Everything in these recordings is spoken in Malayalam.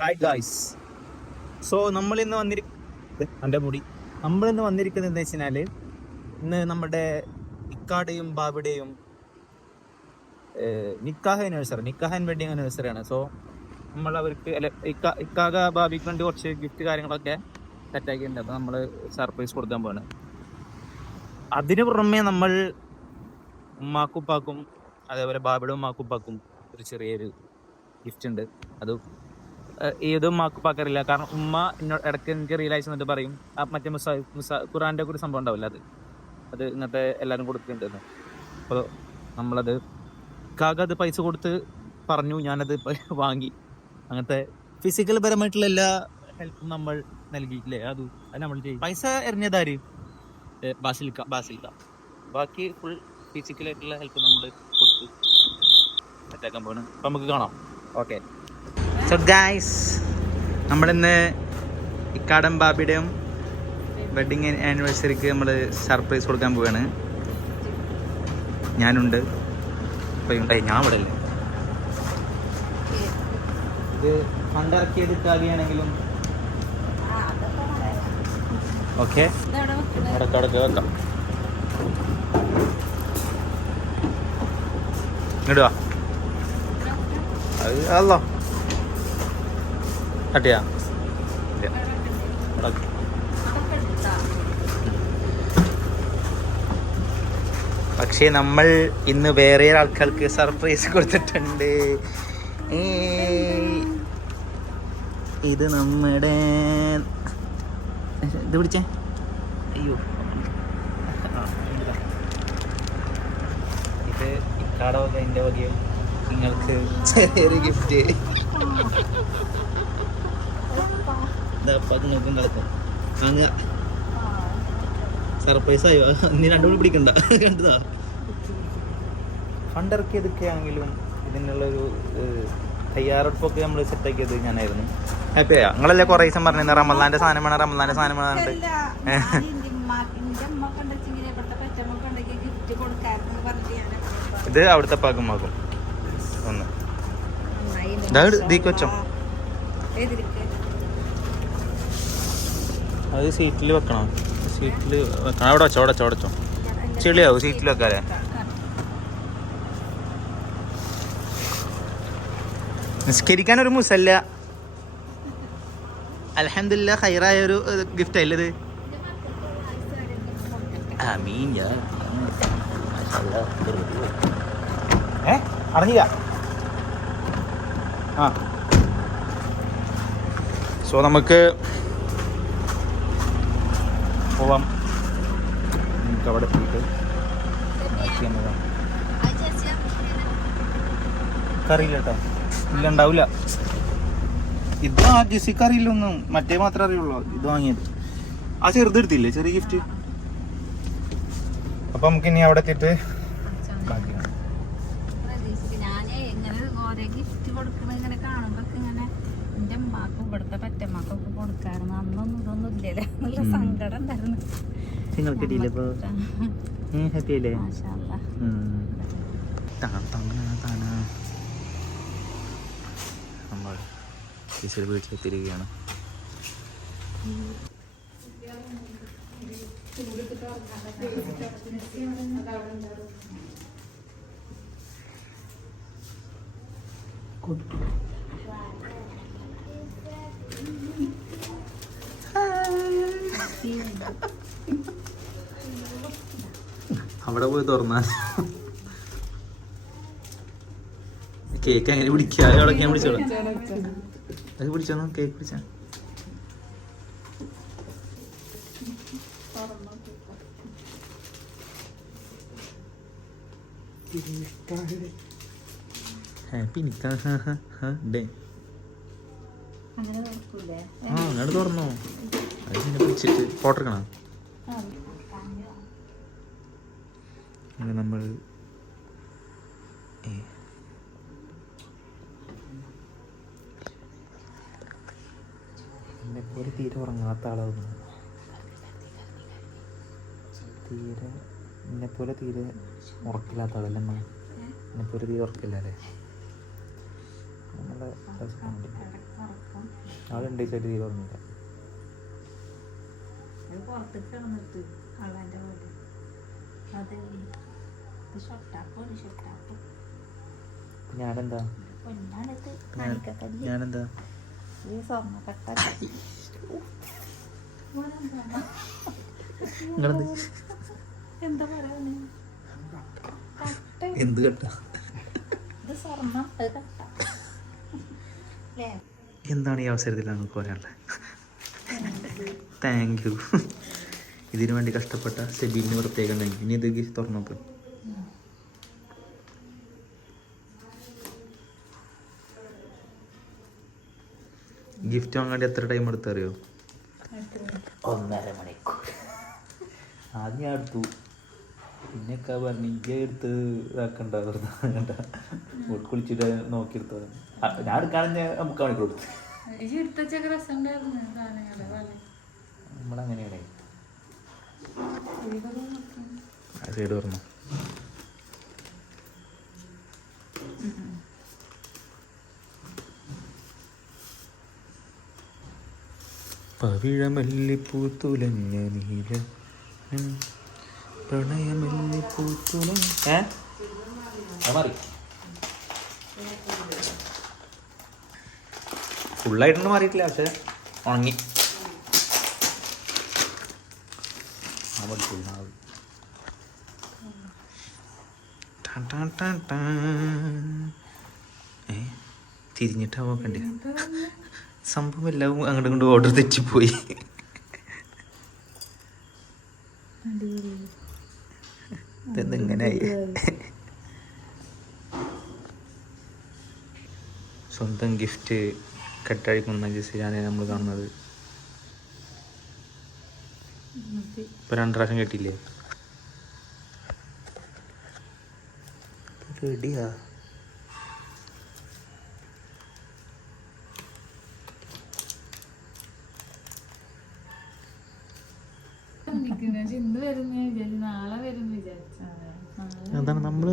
Hi guys. സോ നമ്മളിന്ന് വന്നിരിക്കുന്നത് എന്താ വെച്ചാൽ ഇന്ന് നമ്മുടെ ഇക്കാടെയും ബാബിയുടെയും നിക്കാഹ് ആൻഡ് വെഡിങ് ആനിവേഴ്സറി ആണ്. സോ നമ്മൾ അവർക്ക് ഇക്കാക ബാബിക്ക് വേണ്ടി കുറച്ച് ഗിഫ്റ്റ് കാര്യങ്ങളൊക്കെ സെറ്റാക്കിയിട്ടുണ്ട്. അപ്പോൾ നമ്മൾ സർപ്രൈസ് കൊടുക്കാൻ പോവാണ്. അതിന് പുറമെ നമ്മൾ ഉമ്മാക്കുപ്പാക്കും അതേപോലെ ബാബിയുടെ ഉമ്മാക്കുപ്പാക്കും ഒരു ചെറിയൊരു ഗിഫ്റ്റ് ഉണ്ട്. അത് ഏതും ഉമ്മാക്കുപ്പാക്കറിയില്ല, കാരണം ഉമ്മ ഇടയ്ക്ക് എനിക്ക് റിയലൈസ് എന്നിട്ട് പറയും മറ്റേ ഖുറാൻ്റെ ഒക്കെ ഒരു സംഭവം ഉണ്ടാവില്ല, അത് ഇങ്ങനത്തെ എല്ലാവരും കൊടുക്കുന്നുണ്ടെന്ന്. അപ്പോൾ നമ്മളത് അത് പൈസ കൊടുത്ത് പറഞ്ഞു, ഞാനത് വാങ്ങി. അങ്ങനത്തെ ഫിസിക്കൽ പരമായിട്ടുള്ള എല്ലാ ഹെൽപ്പും നമ്മൾ നൽകിയില്ലേ, അത് നമ്മൾ ചെയ്യും. പൈസ എറിഞ്ഞതാര്? ബാസിൽക്ക. ബാക്കി ഫുൾ ഫിസിക്കലായിട്ടുള്ള ഹെൽപ്പ് നമ്മൾ കൊടുത്ത് സെറ്റാക്കാൻ പോവാണ്. അപ്പം നമുക്ക് കാണാം. ഓക്കെ. സോ ഗൈസ്, നമ്മളിന്ന് ഇക്കാടൻ ബാബിയുടെയും വെഡിങ് ആനിവേഴ്സറിക്ക് നമ്മൾ സർപ്രൈസ് കൊടുക്കാൻ പോവുകയാണ്. ഞാനുണ്ട്, ഞാൻ ഇവിടെ അല്ലേ. ഇത് ഫണ്ടിറക്കിയത് ഇട്ടാകിയാണെങ്കിലും ഓക്കെ, അടക്ക് വെക്കാം. ഇടുക അത് അല്ലോ കട്ടിയാ. പക്ഷേ നമ്മൾ ഇന്ന് വേറെ ആൾക്കാർക്ക് സർപ്രൈസ് കൊടുത്തിട്ടുണ്ട്. ഇത് നമ്മുടെ ഇത് പിടിച്ചേ. അയ്യോ, ഇത് ഇക്കാടെ വക എൻ്റെ വകയും നിങ്ങൾക്ക് ചെറിയൊരു ഗിഫ്റ്റ്. സർപ്രൈസ് ആയോ? നീ രണ്ടുകൂടി പിടിക്കണ്ട, കണ്ടതാ. ഫണ്ടിറക്കിയതൊക്കെ ആണെങ്കിലും ഇതിനുള്ളൊരു തയ്യാറെടുപ്പൊക്കെ നമ്മൾ സെറ്റാക്കിയത് ഞാനായിരുന്നു. ഹാപ്പിയാ? നിങ്ങളല്ലേ കുറേ ദിവസം പറഞ്ഞിരുന്നു റമദാന്റെ സാധനം വേണം. ഇത് അവിടുത്തെ പാകുമാകും ഒന്ന് വെച്ചോ. അത് സീറ്റിൽ വെക്കണം. അവിടെ വെച്ചോ. ചെളിയാവും സീറ്റിൽ വെക്കാല്ലേ. നിസ്കരിക്കാനൊരു മുസല്ല. അൽഹംദുലില്ലാ, ഖൈറായ ഒരു ഗിഫ്റ്റ് അല്ലത്. ആമീൻ യാ അറിയില്ല. സോ നമുക്ക് പോവാം. നമുക്ക് അവിടെ പോയിട്ട് അറിയില്ല കേട്ടോ. ഇല്ല, ഉണ്ടാവില്ല. ഇത് ജെസ്സിക്ക് അറിയില്ല ഒന്നും, മറ്റേ മാത്രമേ അറിയുള്ളൂ. ഇത് വാങ്ങിയത് ആ ചെറുതെടുത്തില്ലേ, ചെറിയ ഗിഫ്റ്റ്. അപ്പൊ നമുക്ക് ഇനി അവിടെ എത്തിയിട്ട് നമ്മൾ വീട്ടിലെത്തിരിക്കുകയാണ്. അവിടെ പോയി തുറന്നാ കേക്ക് എങ്ങനെ പിടിക്കുക? അയാളൊക്കെ ഞാൻ പിടിച്ചോളാം. അത് പിടിച്ചോ, കേക്ക് പിടിച്ചാ. ഹാപ്പി നിക്കാഹ് ഡേ. അങ്ങനെ തുറന്നോ? അത് പിന്നെ പിടിച്ചിട്ട് ഫോട്ടോ എടുക്കണം. നമ്മൾ എന്നെപ്പോലെ തീരെ ഉറങ്ങാത്ത ആളാവുന്നു. എന്നെപ്പോലെ തീരെ ഉറക്കില്ലാത്ത ആളല്ലേ അമ്മ? എന്നെപ്പോലെ തീരെ ഉറക്കില്ല അല്ലേ? നമ്മളെ അവിടെ 2 ദിവസമായിട്ട് തീരെ ഓർമ്മയില്ല. പുറത്തേക്ക് കിടന്നിട്ട് കള്ളാൻ്റെ പോലെ അതെ ഞാനെന്താ ഞാനെന്താ എന്താ പറയാ എന്ത് കട്ട എന്താണ് ഈ അവസരത്തിൽ നമുക്ക് പറയാനുള്ളത്? Thank you. ഇതിനു വേണ്ടി കഷ്ടപ്പെട്ട സെബീലിന് പ്രത്യേകം താങ്ക് യു. ഇനി ഇത് ഗിഫ്റ്റ് തുറന്നോക്ക്. ഗിഫ്റ്റ് വാങ്ങാൻ എത്ര ടൈം എടുത്തറിയോ? 1.5 മണിക്കൂർ. ആദ്യം ഞാൻ എടുത്തു, പിന്നെയൊക്കെ പറഞ്ഞു ഇജ്ജ എടുത്ത് ഇതാക്കണ്ട വെറുതെ കുളിച്ചിട്ട് നോക്കിയെടുത്തു. ഞാൻ എടുക്കാണെങ്കിൽ 3/4 മണിക്കൂർ എടുത്തു. നമ്മളങ്ങനെയാണ്. സൈഡ് പറഞ്ഞു പവിഴമല്ലിപ്പൂത്തുലഞ്ഞ നീല പ്രണയമല്ലിപ്പൂത്തുലഞ്ഞ മാറി ഫുള്ളായിട്ടൊന്നും മാറിയിട്ടില്ല, പക്ഷെ ഉണങ്ങി. തിരിഞ്ഞിട്ടാ നോക്കണ്ടേ സംഭവം എല്ലാം അങ്ങോട്ടും ഇങ്ങോട്ടും ഓർഡർ തെറ്റിപ്പോയി. ഇതെങ്ങനെയായി? സ്വന്തം ഗിഫ്റ്റ് കെട്ടഴിക്കുന്ന ജെസ്സിയാണ് നമ്മൾ കാണുന്നത്. ഇപ്പൊ 2 പ്രാവശ്യം കെട്ടിയില്ലേ? റെഡിയാ? അതാണ് നമ്മള്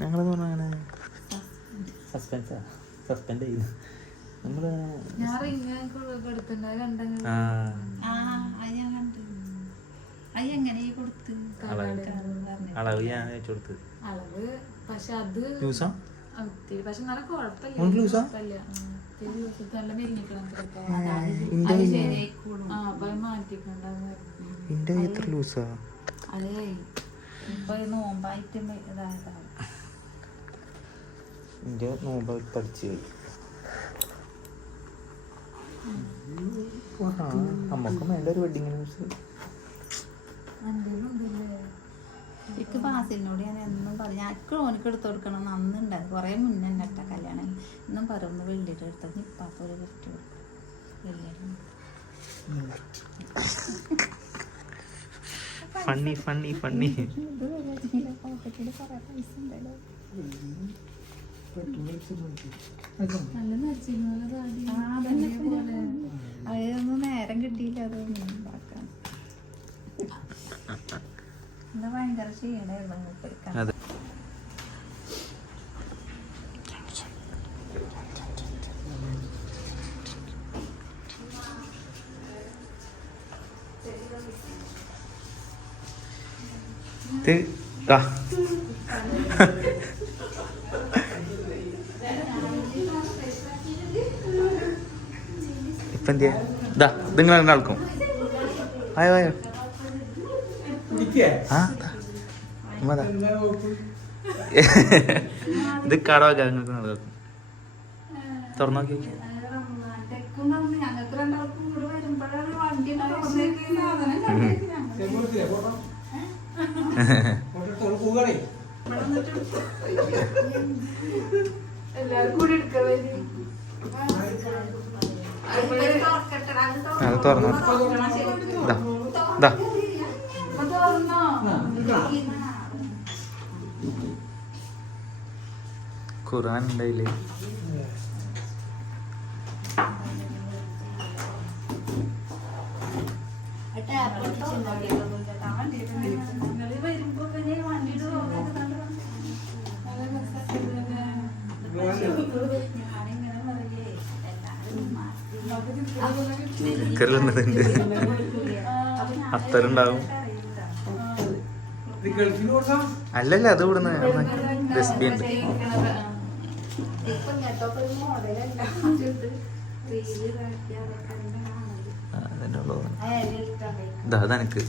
ഞങ്ങളെന്ന് പറഞ്ഞാൽ സസ്പെൻഡ് ചെയ്യുന്നു നമ്മള്. അളവ് ഞാൻ അയച്ചു കൊടുത്ത്. പക്ഷെ അത് പക്ഷെ നല്ല കുഴപ്പമില്ല. അതെ ഇപ്പൊ നോമ്പായിട്ട് ഇതായതാണ്. നമ്മക്കും വേണ്ട ഒരു വെഡിങ് ന്യൂസ്. എനിക്ക് ബാസിലിനോട് ഞാൻ എന്നും പറഞ്ഞു എനിക്ക് ഓനിക്ക് എടുത്ത് കൊടുക്കണം അന്നുണ്ടായി കുറേ മുന്നേ ഇട്ട കല്യാണം എന്നും പറയുന്നു വെള്ളിയുടെ എടുത്തത് ഇപ്പാത്ത ഒരു ഗിഫ്റ്റ് കൊടുക്കും ഫണ്ണി ഫണ്ണി ഫണ്ണി. അതൊന്നും നേരം കിട്ടിയില്ല അതൊന്നും ഉണ്ടാക്കാൻ. എന്താ ഭയങ്കര ക്ഷീണമായിരുന്നു. ഇപ്പൊ എന്തിയാ നിങ്ങൾ രണ്ടാൾക്കും ആയോ ആയോ? ഇത് കടവൊക്കെ നിങ്ങൾക്ക് നടക്കും. തുറന്നു നോക്കി അത് തുറന്നു. ഖുർആൻ ഉണ്ടായില്ലേ? അത്തറുണ്ടാവും. അല്ലല്ല, അത് ഇവിടുന്ന് റെസിപ്പി ഉണ്ട്. അതെനിക്ക്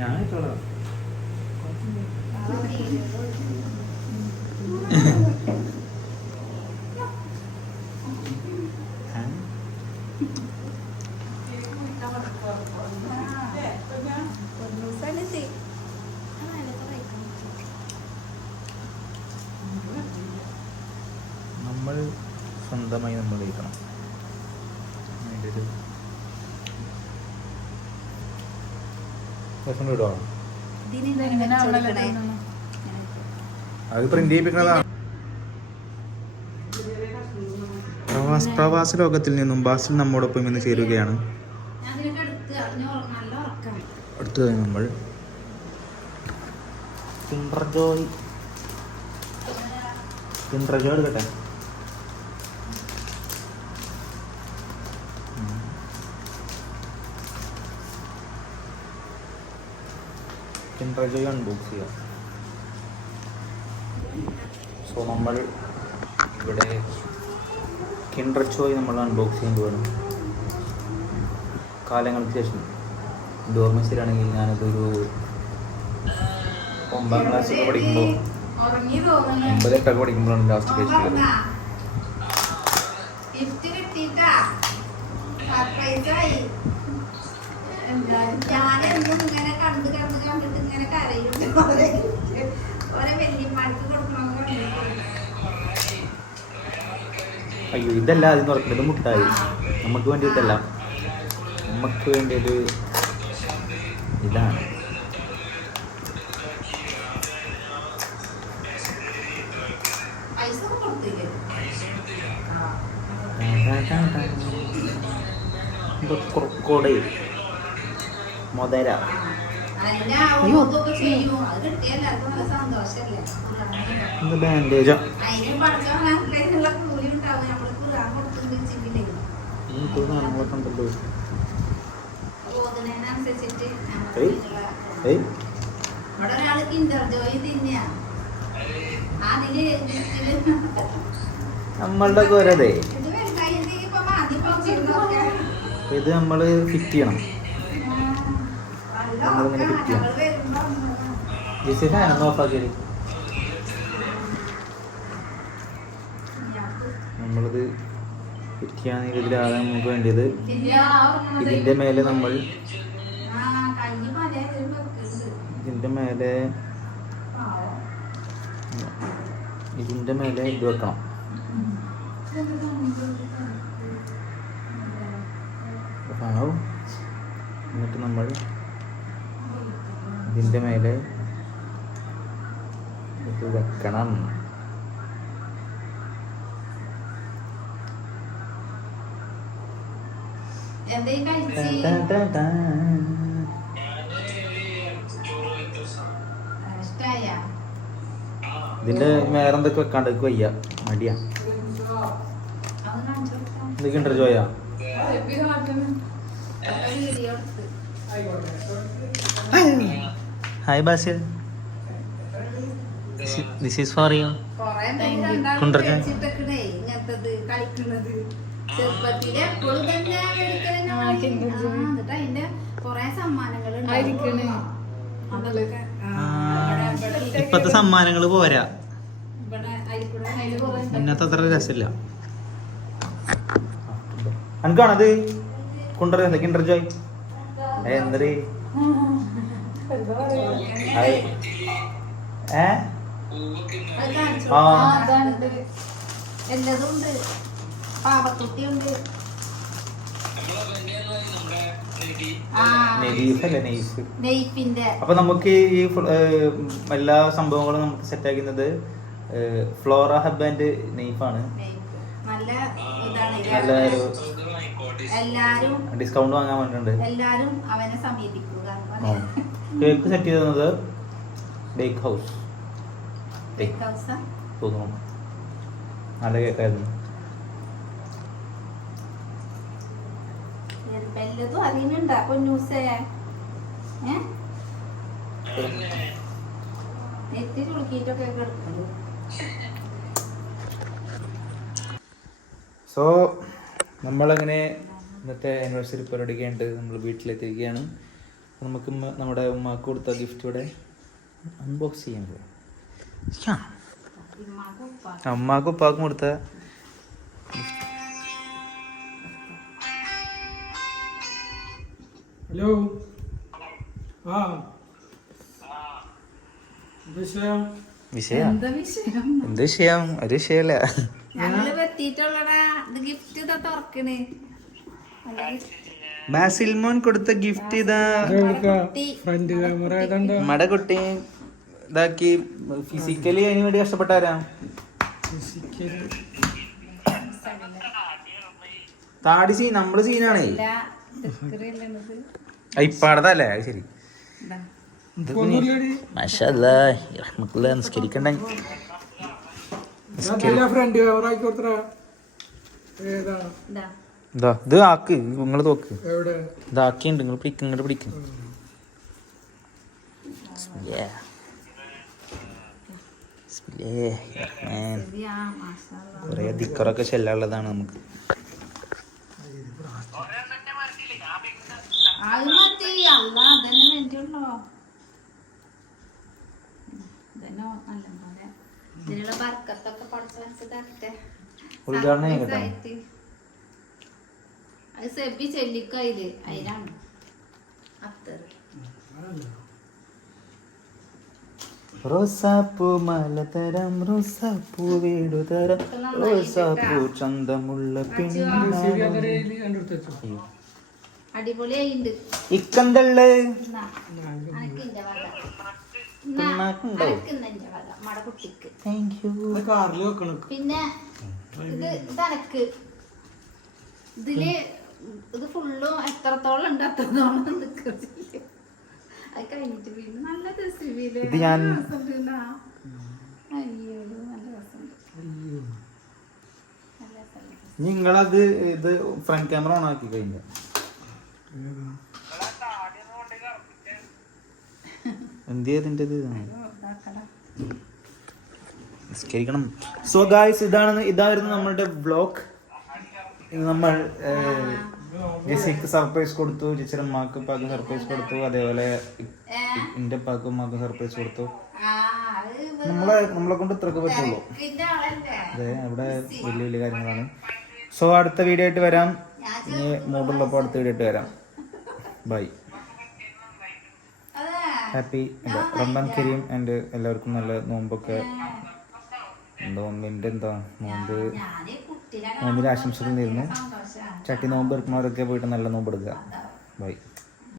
ഞാൻ നമ്മൾ സ്വന്തമായി നമ്മൾ കഴിക്കണം. അത് പ്രിന്റ് ചെയ്യിപ്പിക്കുന്നതാണ്. പ്രവാസ ലോകത്തിൽ നിന്നും ബാസിൽ നമ്മോടൊപ്പം ഇന്ന് ചേരുകയാണ്. അടുത്തതായി നമ്മൾ കിൻഡർ ജോയ് എടുക്കട്ടെ. കിൻഡർ ജോയ് അൺബോക്സ് ചെയ്യാം. സോ നമ്മൾ ഇവിടെ കിൻഡർ ജോയ് നമ്മൾ അൺബോക്സ് ചെയ്യാൻ പോകണം. കാലങ്ങൾക്ക് ശേഷം ഡോർമസിലാണെങ്കിൽ ഞാനതൊരു 9ാം ക്ലാസ്സിൽ പഠിക്കുമ്പോൾ 9-8 പഠിക്കുമ്പോഴാണ് ലാസ്റ്റ് കഴിച്ചത്. അയ്യോ, ഇതല്ല അതിന് ഉറക്കുന്നത്, മുട്ടായി. നമുക്ക് വേണ്ടിയിട്ടല്ല, നമുക്ക് വേണ്ടിയത് ഇതാണ്. കൊടയിൽ മുതല ബാൻഡേജാ. ഉണ്ടല്ലോ. നമ്മളുടെ കൊരതേ ഇത് നമ്മൾ ഫിറ്റ് ചെയ്യണം. നമ്മളിങ്ങനെ ഫിറ്റ് ചെയ്യണം. ജസ്റ്റ് ഫാനൊന്ന് ഓഫാക്കിയത്. നമ്മളിത് ഫിറ്റ് ചെയ്യാൻ ഇതിലാണ് നമുക്ക് വേണ്ടിയത്. ഇതിൻ്റെ മേലെ നമ്മൾ ഇതിൻ്റെ മേലെ ഇത് വെക്കണം. എന്നിട്ട് നമ്മൾ ഇതിൻ്റെ മേലെ ഇത് വെക്കണം. ഇതിന്റെ വേറെന്തൊക്കെ വെക്കാണ്ട് വയ്യ, മടിയാ. എന്തൊക്കെ ഉണ്ടോ ജോയാ? Hi Basil, this is for you. കൊറേ സമ്മാനങ്ങൾ ഇപ്പത്തെ സമ്മാനങ്ങള് പോരാ, ഇന്നത്തെ അത്ര രസമില്ല. എനിക്കാണത് കൊണ്ടുവരുന്നത് കിൻഡർ ജോയ് എന്തേ എല്ലാതും ഉണ്ട്. പാവത്തുട്ടി ഉണ്ട്. നെയ്പ്പിന്റെ. അപ്പൊ നമുക്ക് ഈ എല്ലാ സംഭവങ്ങളും നമുക്ക് സെറ്റ് ആക്കുന്നത് ഫ്ലോറ ഹബ് ആൻഡ് നെയ്ഫാണ്. നല്ല ഇതാണ്. എല്ലാരും ഡിസ്കൗണ്ട് വാങ്ങാൻ വേണ്ടിട്ടുണ്ട്. എല്ലാരും അവനെ സമീപിക്കുക. കേക്ക് സെറ്റ് ചെയ്തത് ബേക്ക് ഹൗസ് തോന്നുന്നു. നല്ല കേക്കായിരുന്നു. വല്ലതും അറിയുന്നുണ്ടാ പൊന്നൂസേ? നെറ്റി ചുളുക്കിട്ടൊക്കെ കിടക്കുന്നു. സോ നമ്മളങ്ങനെ ഇന്നത്തെ ആനിവേഴ്സറി പരിപാടിയൊക്കെ ഉണ്ട്. നമ്മൾ വീട്ടിലെത്തിയിരിക്കുകയാണ്. നമുക്ക് നമ്മുടെ ഉമ്മാക്ക് കൊടുത്ത ഗിഫ്റ്റ് ഇവിടെ അൺബോക്സ് ചെയ്യാൻ പോവാം. അമ്മാക്കും ഉപ്പാക്കും കൊടുത്ത ഹലോ. ആ വിഷയം എന്താ വിഷയം? എന്ത് വിഷയം? ഒരു വിഷയമല്ല. ഞങ്ങള് പറ്റിയിട്ടുള്ളടാ. ഇത് ഗിഫ്റ്റ് ഇതാ തുറക്കണേ. ബാസിൽമോൻ കൊടുത്ത ഗിഫ്റ്റ് ഇതാ. ഫ്രണ്ട് ക്യാമറ ഏതാണ്ട് നമ്മുടെ കുട്ടി ഇതാക്കി. ഫിസിക്കലി അതിന് വേണ്ടി കഷ്ടപ്പെട്ടാരാ? താടി സീൻ നമ്മള് സീനാണേ. ഇപ്പാടതല്ലേ? അത് ശരി. നിസ്കരിക്കണ്ട. ഫ്രണ്ട് ക്യാമറ ആക്കി കൊടുത്ത ഏതാ? ഇതാ ഇത് ആക്ക്. നിങ്ങള് നോക്ക്. എവിടെ ഇതാക്കിണ്ട്. നിങ്ങൾ പിടിക്കും. ഇങ്ങോട്ട് പിടിക്കും. കൊറേ ദിക്കറൊക്കെ ചെല്ലാനുള്ളതാണ് നമുക്ക്. ഉദ്ഘാടനം കേട്ടോ. അത് സെബി ചെല്ലിക്കയില് അതിനാണ് അത്തറ്. റോസാപ്പൂ മലതരം റോസാപ്പൂ വീടുതരം റോസാപ്പൂ ചന്തമുള്ള അടിപൊളിയായിണ്ട്. ഇക്കന്തള്ള് മടകുട്ടിക്ക്. കാറിൽ വെക്കണം. പിന്നെ ഇത് ഇതനക്ക്. ഇതില് ഇത് ഫുള്ളും എത്രത്തോളം ഉണ്ട് അത്രത്തോളം നിൽക്കില്ല. അത് കഴിഞ്ഞിട്ട് പിന്നെ നല്ല രസമില്ലേ? ഇത് ഞാൻ അയ്യോ നല്ല രസമുണ്ട്. നിങ്ങളത് ഇത് ഫ്രണ്ട് ക്യാമറ ഓൺ ആക്കി കഴിഞ്ഞ എന്ത് ചെയ്തിൻ്റെ നിസ്കരിക്കണം. സോ ഗായ്സ് ഇതായിരുന്നു നമ്മളുടെ വ്ലോഗ്. നമ്മൾ ജെസിക്ക് സർപ്രൈസ് കൊടുത്തു, ചേച്ചിയുടെ അമ്മക്ക് ഉപ്പാക്ക് സർപ്രൈസ് കൊടുത്തു, അതേപോലെ എന്റെ ഉപ്പാക്കും ഉമ്മാക്കും സർപ്രൈസ് കൊടുത്തു. നമ്മളെ കൊണ്ട് ഇത്രയൊക്കെ പറ്റുള്ളൂ. അതെ, അവിടെ വലിയ വലിയ കാര്യങ്ങളാണ്. സോ അടുത്ത വീഡിയോ ആയിട്ട് വരാം. ഇനി മൂടുള്ളപ്പോൾ അടുത്ത വീഡിയോ ആയിട്ട് വരാം. Bye. Happy Ramadan Kareem. And എല്ലാവർക്കും നല്ല നോമ്പൊക്കെ. നോമ്പിന്റെ ആശംസകൾ നേരുന്നു. ചട്ടി നോമ്പ് എടുക്കുന്നവരൊക്കെ പോയിട്ട് നല്ല നോമ്പ് എടുക്കുക. ബൈ.